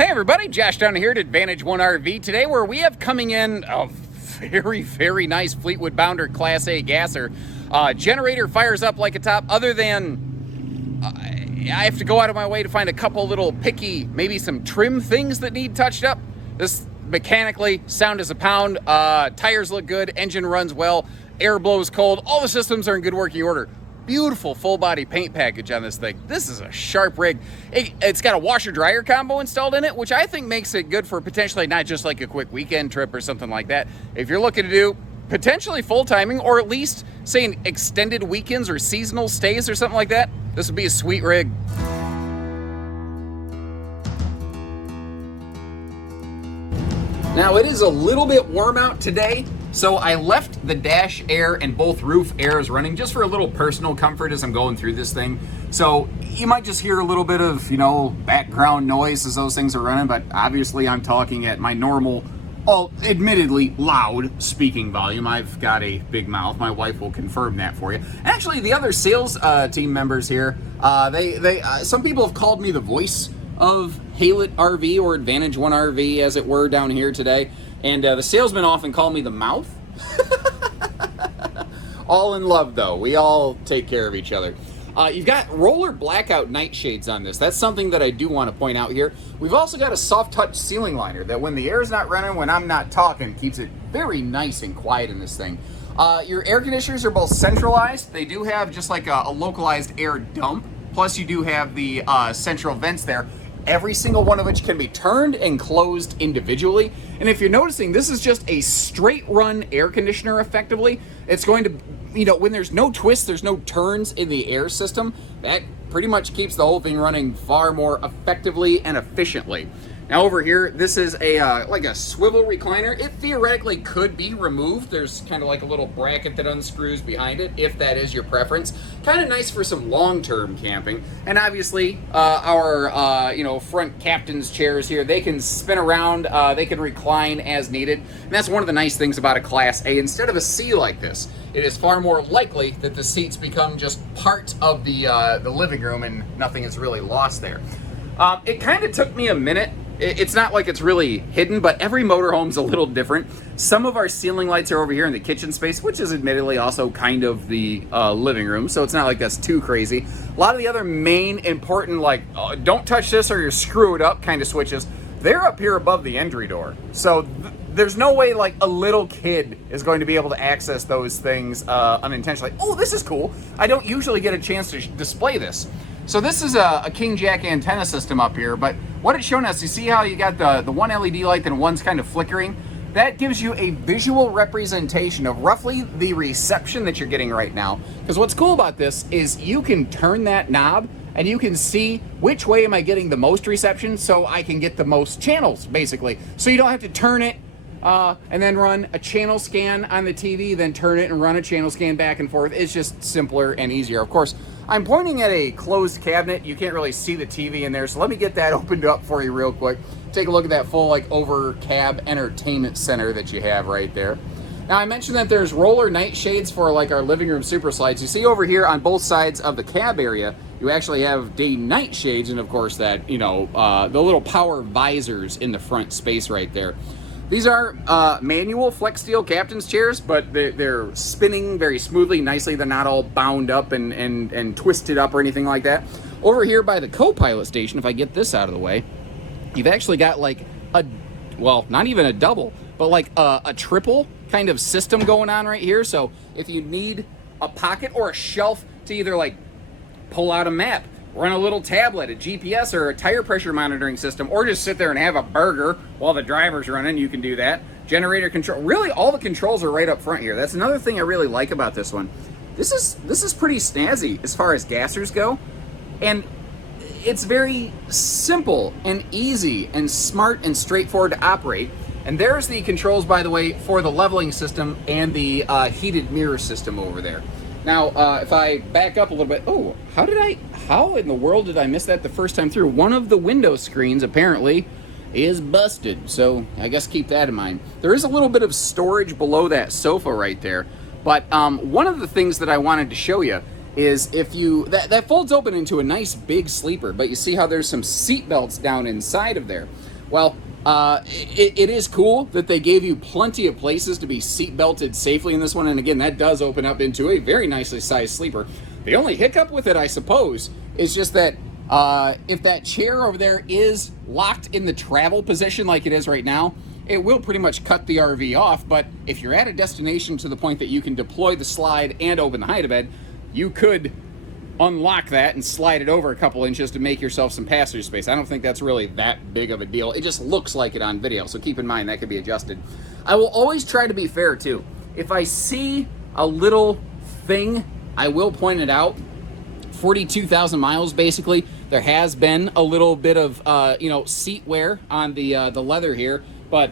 Hey everybody, Josh down here at Advantage One RV today, where we have coming in a very, very nice Fleetwood Bounder Class A gasser. Generator fires up like a top, other than I have to go out of my way to find a couple little picky, maybe some trim things that need touched up. This mechanically, sound as a pound, tires look good, engine runs well, air blows cold, all the systems are in good working order. Beautiful full body paint package on this thing. This is a sharp rig. It's got a washer dryer combo installed in it, which I think makes it good for potentially not just like a quick weekend trip or something like that. If you're looking to do potentially full timing, or at least saying extended weekends or seasonal stays or something like that, this would be a sweet rig. Now it is a little bit warm out today, so I left the dash air and both roof airs running just for a little personal comfort as I'm going through this thing. So you might just hear a little bit of, background noise as those things are running, but obviously I'm talking at my normal, admittedly loud speaking volume. I've got a big mouth. My wife will confirm that for you. Actually, the other sales team members here, some people have called me the voice of Halet RV or Advantage One RV, as it were, down here today. And the salesmen often call me the mouth. All in love, though. We all take care of each other. You've got roller blackout nightshades on this. That's something that I do want to point out here. We've also got a soft touch ceiling liner that when the air's not running, when I'm not talking, keeps it very nice and quiet in this thing. Your air conditioners are both centralized. They do have just like a localized air dump. Plus you do have the central vents there. Every single one of which can be turned and closed individually. And if you're noticing, this is just a straight run air conditioner effectively. It's going to, when there's no twists, there's no turns in the air system, that pretty much keeps the whole thing running far more effectively and efficiently. Now over here, this is like a swivel recliner. It theoretically could be removed. There's kind of like a little bracket that unscrews behind it, if that is your preference. Kind of nice for some long-term camping. And obviously, our front captain's chairs here, they can spin around, they can recline as needed. And that's one of the nice things about a Class A. Instead of a C like this, it is far more likely that the seats become just part of the living room and nothing is really lost there. It kind of took me a minute. It's not like it's really hidden, but every motorhome's a little different. Some of our ceiling lights are over here in the kitchen space, which is admittedly also kind of the living room, so it's not like that's too crazy. A lot of the other main important, don't touch this or you screw it up kind of switches, they're up here above the entry door. So there's no way like a little kid is going to be able to access those things unintentionally. Oh, this is cool. I don't usually get a chance to display this. So this is a King Jack antenna system up here, but what it's showing us, you see how you got the one LED light and one's kind of flickering? That gives you a visual representation of roughly the reception that you're getting right now. Because what's cool about this is you can turn that knob and you can see which way am I getting the most reception so I can get the most channels, basically. So you don't have to turn it and then run a channel scan on the TV, then turn it and run a channel scan back and forth. It's just simpler and easier. Of course, I'm pointing at a closed cabinet. You can't really see the TV in there, so let me get that opened up for you real quick. Take a look at that full over cab entertainment center that you have right there. Now I mentioned that there's roller night shades for our living room super slides. You see over here on both sides of the cab area, you actually have day-night shades, and of course that, the little power visors in the front space right there. These are manual flex steel captain's chairs, but they're spinning very smoothly, nicely. They're not all bound up and twisted up or anything like that. Over here by the co-pilot station, if I get this out of the way, you've actually got not even a double, but a triple kind of system going on right here. So if you need a pocket or a shelf to either pull out a map, run a little tablet, a GPS, or a tire pressure monitoring system, or just sit there and have a burger while the driver's running, you can do that. Generator control, really all the controls are right up front here. That's another thing I really like about this one. This is pretty snazzy as far as gassers go, and it's very simple and easy and smart and straightforward to operate. And there's the controls, by the way, for the leveling system and the heated mirror system over there. Now, if I back up a little bit, how in the world did I miss that the first time through? One of the window screens, apparently, is busted, so I guess keep that in mind. There is a little bit of storage below that sofa right there, but one of the things that I wanted to show you is if you, that folds open into a nice big sleeper, but you see how there's some seat belts down inside of there. Well, it is cool that they gave you plenty of places to be seat belted safely in this one. And again, that does open up into a very nicely sized sleeper. The only hiccup with it, I suppose, is just that if that chair over there is locked in the travel position like it is right now, it will pretty much cut the RV off. But if you're at a destination to the point that you can deploy the slide and open the hide-a-bed, you could unlock that and slide it over a couple inches to make yourself some passenger space. I don't think that's really that big of a deal. It just looks like it on video, so keep in mind that could be adjusted. I will always try to be fair too. If I see a little thing, I will point it out. 42,000 miles basically. There has been a little bit of seat wear on the leather here, but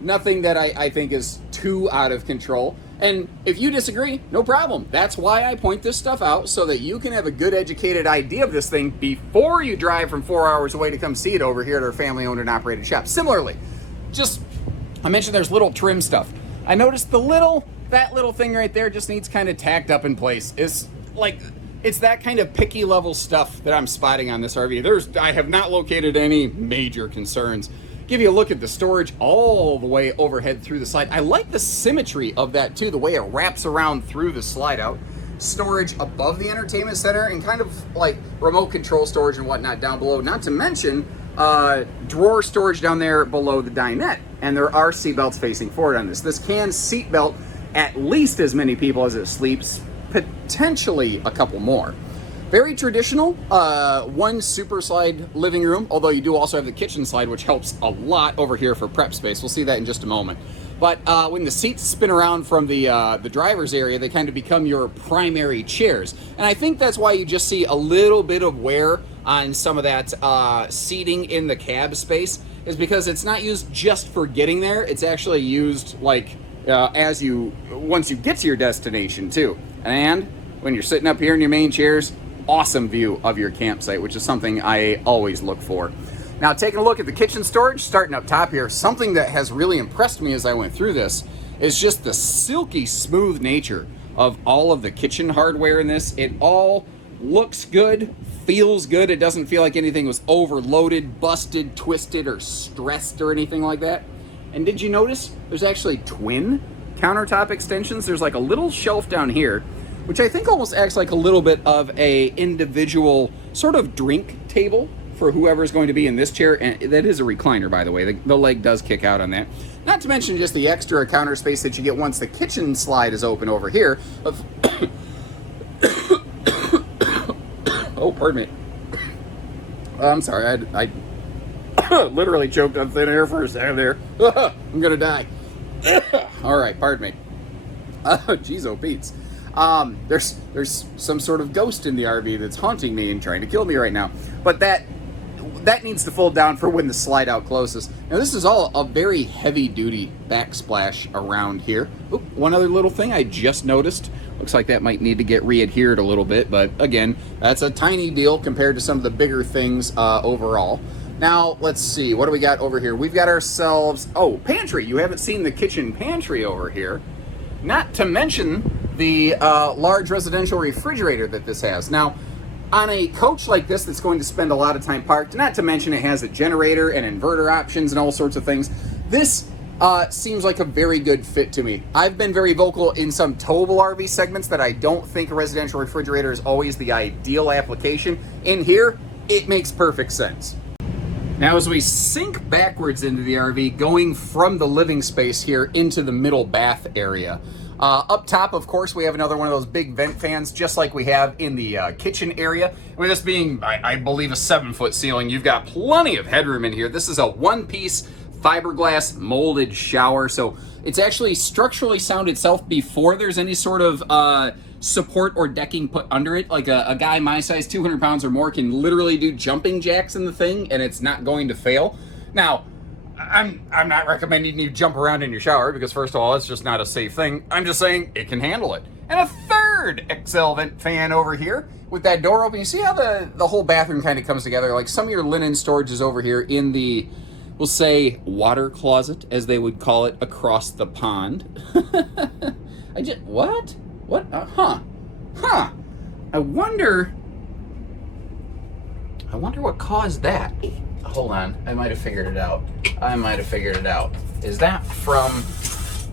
nothing that I think is too out of control. And if you disagree, no problem. That's why I point this stuff out, so that you can have a good educated idea of this thing before you drive from 4 hours away to come see it over here at our family-owned and operated shop. Similarly, I mentioned there's little trim stuff. I noticed that little thing right there just needs kind of tacked up in place. It's that kind of picky level stuff that I'm spotting on this RV. I have not located any major concerns. Give you a look at the storage all the way overhead through the slide. I like the symmetry of that too, the way it wraps around through the slide out. Storage above the entertainment center and kind of like remote control storage and whatnot down below. Not to mention drawer storage down there below the dinette. And there are seat belts facing forward on this. This can seat belt at least as many people as it sleeps, potentially a couple more. Very traditional, one super slide living room, although you do also have the kitchen slide, which helps a lot over here for prep space. We'll see that in just a moment. But when the seats spin around from the driver's area, they kind of become your primary chairs. And I think that's why you just see a little bit of wear on some of that seating in the cab space, is because it's not used just for getting there. It's actually used like once you get to your destination too. And when you're sitting up here in your main chairs, awesome view of your campsite, which is something I always look for. Now, taking a look at the kitchen storage, starting up top here, something that has really impressed me as I went through this is just the silky smooth nature of all of the kitchen hardware in this. It all looks good, feels good. It doesn't feel like anything was overloaded, busted, twisted, or stressed or anything like that. And did you notice there's actually twin countertop extensions? There's like a little shelf down here, which I think almost acts like a little bit of a individual sort of drink table for whoever's going to be in this chair. And that is a recliner, by the way. The leg does kick out on that. Not to mention just the extra counter space that you get once the kitchen slide is open over here. Oh, pardon me. I'm sorry. I literally choked on thin air for a second there. I'm going to die. All right, pardon me. Jeez, oh, Pete's. There's some sort of ghost in the RV that's haunting me and trying to kill me right now. But that needs to fold down for when the slide out closes. Now, this is all a very heavy-duty backsplash around here. Oop, one other little thing I just noticed. Looks like that might need to get re-adhered a little bit, but again, that's a tiny deal compared to some of the bigger things overall. Now, let's see. What do we got over here? We've got ourselves... Oh, pantry. You haven't seen the kitchen pantry over here. Not to mention the large residential refrigerator that this has. Now, on a coach like this that's going to spend a lot of time parked, not to mention it has a generator and inverter options and all sorts of things, this seems like a very good fit to me. I've been very vocal in some towable RV segments that I don't think a residential refrigerator is always the ideal application. In here, it makes perfect sense. Now, as we sink backwards into the RV, going from the living space here into the middle bath area, up top, of course, we have another one of those big vent fans, just like we have in the kitchen area. With this being, I believe, a 7-foot ceiling, you've got plenty of headroom in here. This is a one-piece fiberglass molded shower, so it's actually structurally sound itself before there's any sort of support or decking put under it. Like a guy my size, 200 pounds or more, can literally do jumping jacks in the thing and it's not going to fail. Now, I'm not recommending you jump around in your shower because, first of all, it's just not a safe thing. I'm just saying it can handle it. And a third XL vent fan over here with that door open. You see how the whole bathroom kind of comes together? Like some of your linen storage is over here in the, we'll say, water closet, as they would call it, across the pond. What? What? I wonder what caused that. hold on, I might have figured it out. Is that from,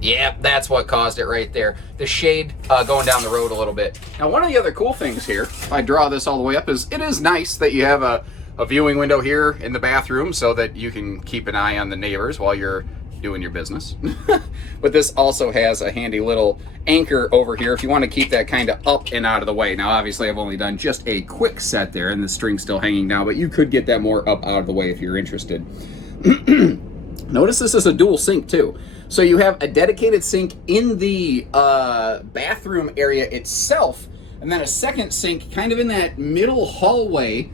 yeah, that's what caused it right there. The shade going down the road a little bit. Now, one of the other cool things here, if I draw this all the way up, is it is nice that you have a viewing window here in the bathroom so that you can keep an eye on the neighbors while you're doing your business. But this also has a handy little anchor over here if you want to keep that kind of up and out of the way. Now, obviously, I've only done just a quick set there and the string's still hanging down, but you could get that more up out of the way if you're interested. Notice this is a dual sink too. So you have a dedicated sink in the bathroom area itself, and then a second sink kind of in that middle hallway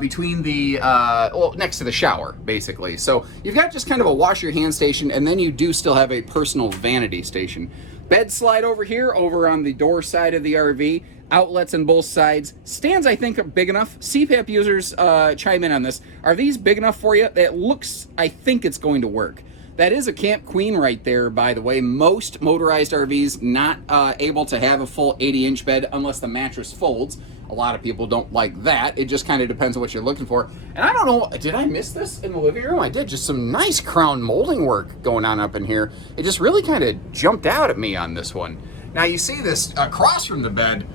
between the, well, next to the shower, basically. So you've got just kind of a wash your hand station, and then you do still have a personal vanity station. Bed slide over here, over on the door side of the RV. Outlets on both sides. Stands, I think, are big enough. CPAP users chime in on this. Are these big enough for you? It looks, I think it's going to work. That is a Camp Queen right there, by the way. Most motorized RVs not able to have a full 80-inch bed unless the mattress folds. A lot of people don't like that. It just kind of depends on what you're looking for. And I don't know, did I miss this in the living room? I did. Just some nice crown molding work going on up in here. It just really kind of jumped out at me on this one. Now you see this across from the bed,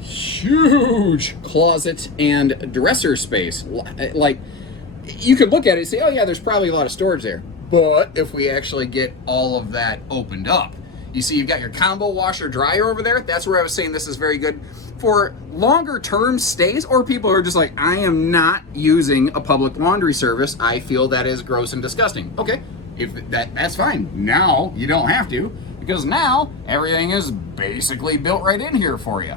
huge closet and dresser space. Like, you could look at it and say, oh yeah, there's probably a lot of storage there. But if we actually get all of that opened up, you see you've got your combo washer dryer over there. That's where I was saying this is very good for longer term stays, or people who are just like, I am not using a public laundry service. I feel that is gross and disgusting. Okay, if that's fine. Now you don't have to, because now everything is basically built right in here for you.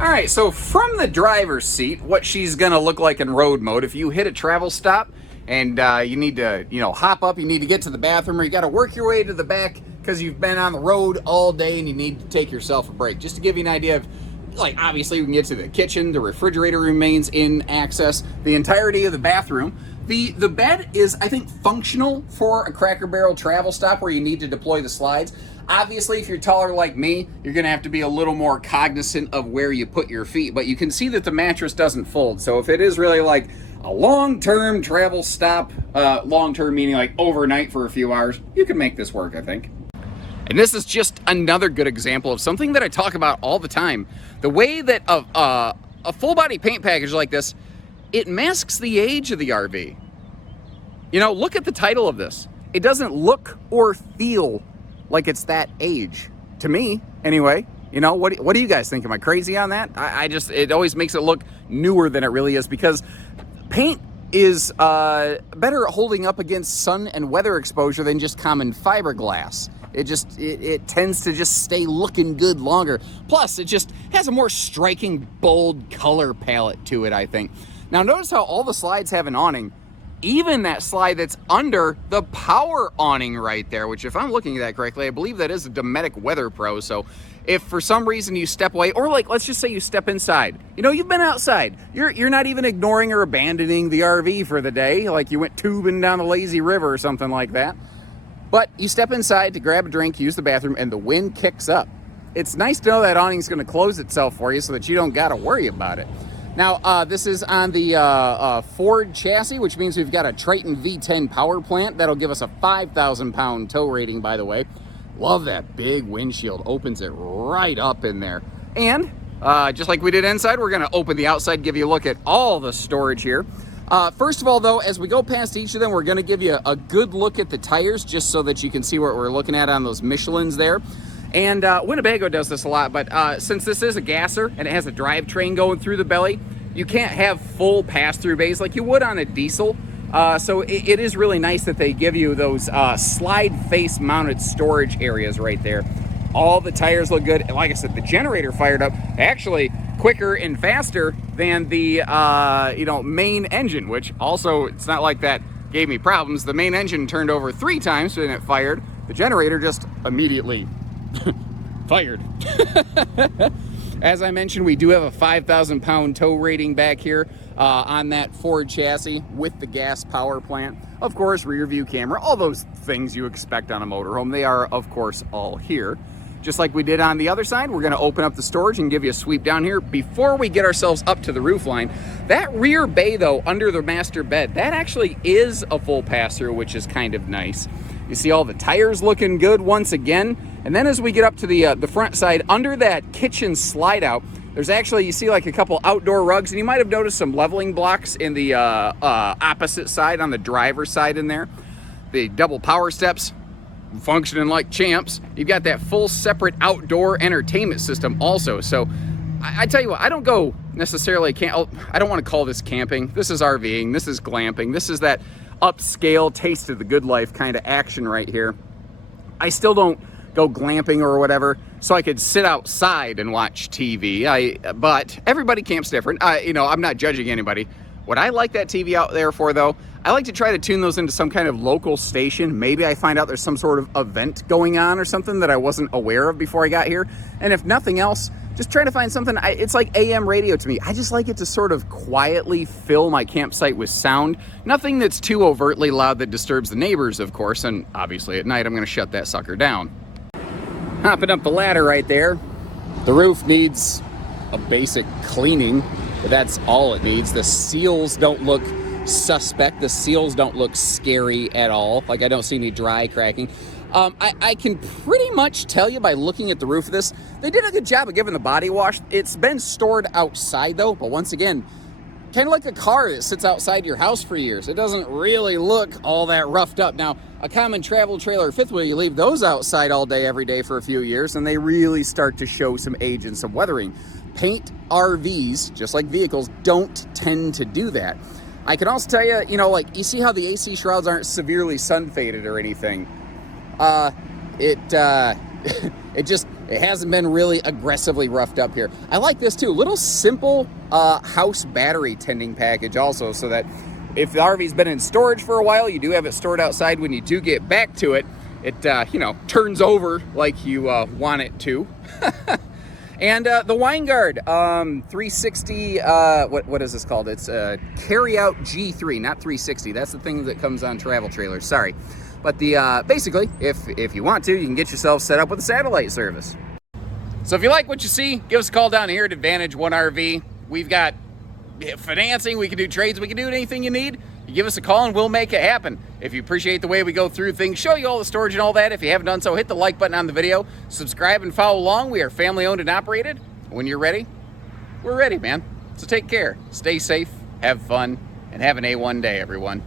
All right, so from the driver's seat, what she's gonna look like in road mode, if you hit a travel stop and you need to, hop up, you need to get to the bathroom, or you gotta work your way to the back because you've been on the road all day and you need to take yourself a break. Just to give you an idea of, like, obviously we can get to the kitchen, the refrigerator remains in access, the entirety of the bathroom. The bed is, I think, functional for a Cracker Barrel travel stop where you need to deploy the slides. Obviously, if you're taller like me, you're gonna have to be a little more cognizant of where you put your feet, but you can see that the mattress doesn't fold. So if it is really like a long-term travel stop, long-term meaning like overnight for a few hours, you can make this work, I think. And this is just another good example of something that I talk about all the time. The way that a full-body paint package like this, it masks the age of the RV. Look at the title of this. It doesn't look or feel like it's that age. To me, anyway. What do you guys think? Am I crazy on that? It always makes it look newer than it really is, because paint is better at holding up against sun and weather exposure than just common fiberglass. It tends to just stay looking good longer. Plus, it just has a more striking, bold color palette to it, I think. Now, notice how all the slides have an awning. Even that slide that's under the power awning right there, which, if I'm looking at that correctly, I believe that is a Dometic Weather Pro. So if for some reason you step away, or like, let's just say you step inside, you've been outside, you're not even ignoring or abandoning the RV for the day, like you went tubing down the lazy river or something like that. But you step inside to grab a drink, use the bathroom, and the wind kicks up. It's nice to know that awning's going to close itself for you so that you don't got to worry about it. Now, this is on the Ford chassis, which means we've got a Triton V10 power plant. That'll give us a 5,000-pound tow rating, by the way. Love that big windshield. Opens it right up in there. And just like we did inside, we're going to open the outside, give you a look at all the storage here. First of all, though, as we go past each of them, we're going to give you a good look at the tires, just so that you can see what we're looking at on those Michelins there. And Winnebago does this a lot, but since this is a gasser and it has a drivetrain going through the belly, you can't have full pass-through bays like you would on a diesel. So it is really nice that they give you those slide face mounted storage areas right there. All the tires look good. And like I said, the generator fired up actually quicker and faster than the main engine, which also, it's not like that gave me problems. The main engine turned over 3 times when it fired. The generator just immediately fired. As I mentioned, we do have a 5,000-pound tow rating back here on that Ford chassis with the gas power plant. Of course, rear view camera, all those things you expect on a motorhome, they are, of course, all here. just like we did on the other side, we're going to open up the storage and give you a sweep down here before we get ourselves up to the roof line. That rear bay, though, under the master bed, that actually is a full pass-through, which is kind of nice. You see all the tires looking good once again. And then as we get up to the front side, under that kitchen slide out, there's actually, you see like a couple outdoor rugs, and you might have noticed some leveling blocks in the opposite side, on the driver's side in there. The double power steps, functioning like champs. You've got that full separate outdoor entertainment system also. So I tell you what, I don't go necessarily, I don't want to call this camping. This is RVing, this is glamping, this is that upscale taste of the good life kind of action right here. I still don't go glamping or whatever, so I could sit outside and watch TV. But everybody camps different. You know, I'm not judging anybody. What I like that TV out there for, though, I like to try to tune those into some kind of local station. Maybe I find out there's some sort of event going on or something that I wasn't aware of before I got here. And if nothing else, just try to find something. It's like AM radio to me. I just like it to sort of quietly fill my campsite with sound. Nothing that's too overtly loud that disturbs the neighbors, of course. And obviously at night, I'm going to shut that sucker down. Hopping up the ladder right there. The roof needs a basic cleaning, but that's all it needs. The seals don't look suspect. The seals don't look scary at all. Like, I don't see any dry cracking. I can pretty much tell you by looking at the roof of this, they did a good job of giving the body wash. It's been stored outside though, but once again, kind of like a car that sits outside your house for years. It doesn't really look all that roughed up. Now, a common travel trailer or fifth wheel, you leave those outside all day, every day for a few years, and they really start to show some age and some weathering. Paint RVs, just like vehicles, don't tend to do that. I can also tell you, you know, like, you see how the AC shrouds aren't severely sun faded or anything. It hasn't been really aggressively roughed up here. I like this too. Little simple house battery tending package also, so that if the RV's been in storage for a while, you do have it stored outside. When you do get back to it, it you know, turns over like you want it to. And the wine guard, 360, what is this called? It's Carryout G3, not 360. That's the thing that comes on travel trailers, sorry. But the basically, if you want to, you can get yourself set up with a satellite service. So if you like what you see, give us a call down here at Advantage One RV. We've got financing, we can do trades, we can do anything you need. You give us a call and we'll make it happen. If you appreciate the way we go through things, show you all the storage and all that. If you haven't done so, hit the like button on the video, subscribe and follow along. We are family owned and operated. When you're ready, we're ready, man. So take care, stay safe, have fun, and have an A1 day, everyone.